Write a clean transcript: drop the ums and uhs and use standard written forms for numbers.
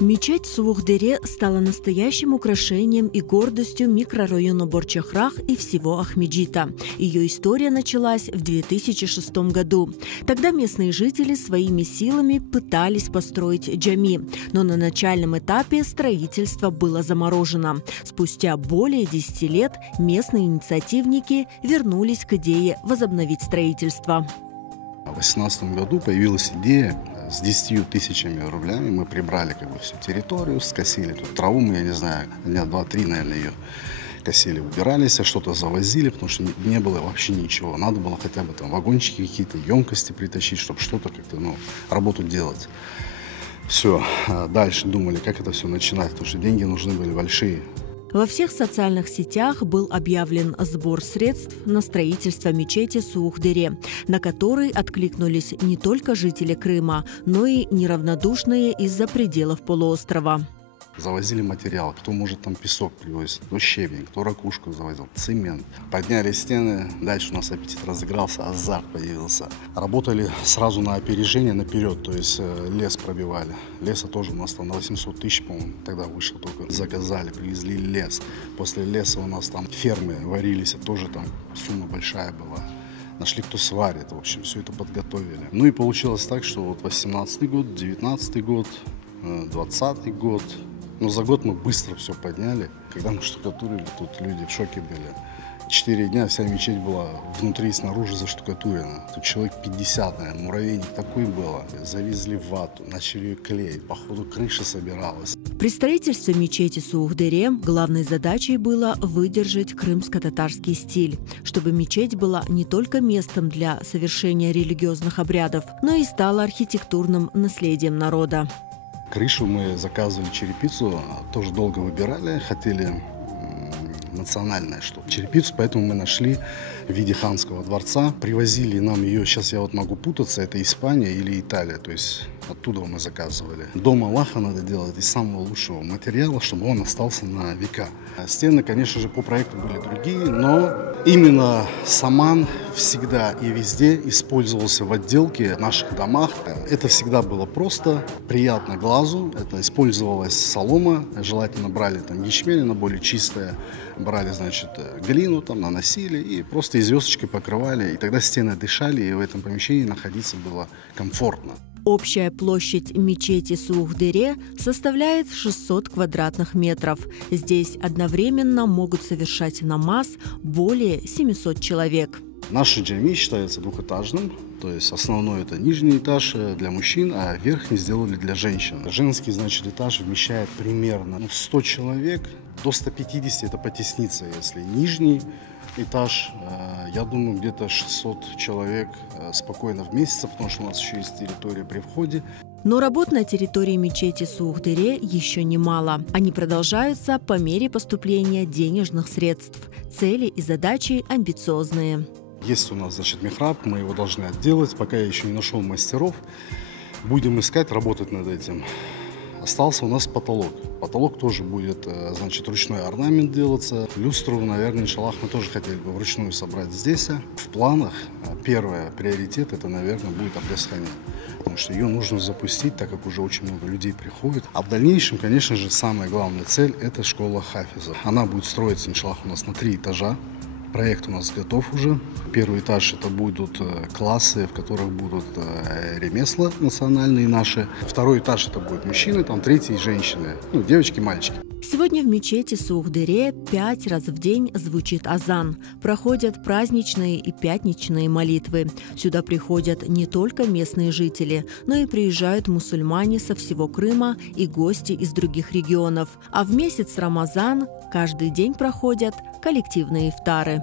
Мечеть в Суухдере стала настоящим украшением и гордостью микрорайона Борчахрах и всего Ахмеджита. Ее история началась в 2006 году. Тогда местные жители своими силами пытались построить джами, но на начальном этапе строительство было заморожено. Спустя более 10 лет местные инициативники вернулись к идее возобновить строительство. В 2018 году появилась идея с 10 тысячами рублями. Мы прибрали всю территорию, скосили тут траву, я не знаю, дня 2-3, наверное, ее косили, убирались, что-то завозили, потому что не было вообще ничего. Надо было хотя бы там вагончики какие-то, емкости притащить, чтобы что-то как-то, работу делать. Все, дальше думали, как это все начинать, потому что деньги нужны были большие. Во всех социальных сетях был объявлен сбор средств на строительство мечети в Суухдере, на который откликнулись не только жители Крыма, но и неравнодушные из-за пределов полуострова. Завозили материал, кто может там песок привозить, кто щебень, кто ракушку завозил, цемент. Подняли стены, дальше у нас аппетит разыгрался, азарт появился. Работали сразу на опережение, наперед, то есть лес пробивали. Леса тоже у нас там на 800 тысяч, по-моему, тогда вышло только. Заказали, привезли лес. После леса у нас там фермы варились, тоже там сумма большая была. Нашли, кто сварит, в общем, все это подготовили. Ну и получилось так, что вот 18-й год, 19-й год, 20-й год. Но за год мы быстро все подняли. Когда мы штукатурили, тут люди в шоке были. 4 дня вся мечеть была внутри и снаружи заштукатурена. Тут человек 50, наверное, муравейник такой был. Завезли вату, начали ее клеить, походу крыша собиралась. При строительстве мечети в Суухдере главной задачей было выдержать крымско-татарский стиль, чтобы мечеть была не только местом для совершения религиозных обрядов, но и стала архитектурным наследием народа. Крышу мы заказывали, черепицу, тоже долго выбирали, хотели национальное что-то. Черепицу, поэтому мы нашли в виде ханского дворца. Привозили нам ее, сейчас я могу путаться, это Испания или Италия, то есть оттуда мы заказывали. Дом Аллаха надо делать из самого лучшего материала, чтобы он остался на века. Стены, конечно же, по проекту были другие, но именно саман всегда и везде использовался в отделке в наших домах. Это всегда было просто, приятно глазу. Это использовалась солома, желательно брали там ячмень, она более чистая. Брали, глину, там наносили и просто звездочкой покрывали. И тогда стены дышали, и в этом помещении находиться было комфортно. Общая площадь мечети в Суухдере составляет 600 квадратных метров. Здесь одновременно могут совершать намаз более 700 человек. Наш джами считается двухэтажным, то есть основной это нижний этаж для мужчин, а верхний сделали для женщин. Женский, этаж вмещает примерно 100 человек, до 150 это потеснится, если нижний этаж, я думаю, где-то 600 человек спокойно вместится, потому что у нас еще есть территория при входе. Но работ на территории мечети в Суухдере еще немало. Они продолжаются по мере поступления денежных средств. Цели и задачи амбициозные. Есть у нас, михраб, мы его должны отделать. Пока я еще не нашел мастеров, будем искать, работать над этим. Остался у нас потолок. Потолок тоже будет, ручной орнамент делаться. Люстру, наверное, иншаллах, мы тоже хотели бы вручную собрать здесь. В планах первый приоритет, это, наверное, будет Абдесхане. Потому что ее нужно запустить, так как уже очень много людей приходит. А в дальнейшем, конечно же, самая главная цель – это школа хафизов. Она будет строиться, иншаллах, у нас на 3 этажа. Проект у нас готов уже. Первый этаж это будут классы, в которых будут ремесла национальные наши. Второй этаж это будут мужчины, там третий женщины, девочки, мальчики. Сегодня в мечети в Суухдере 5 раз в день звучит азан. Проходят праздничные и пятничные молитвы. Сюда приходят не только местные жители, но и приезжают мусульмане со всего Крыма и гости из других регионов. А в месяц Рамазан каждый день проходят коллективные ифтары.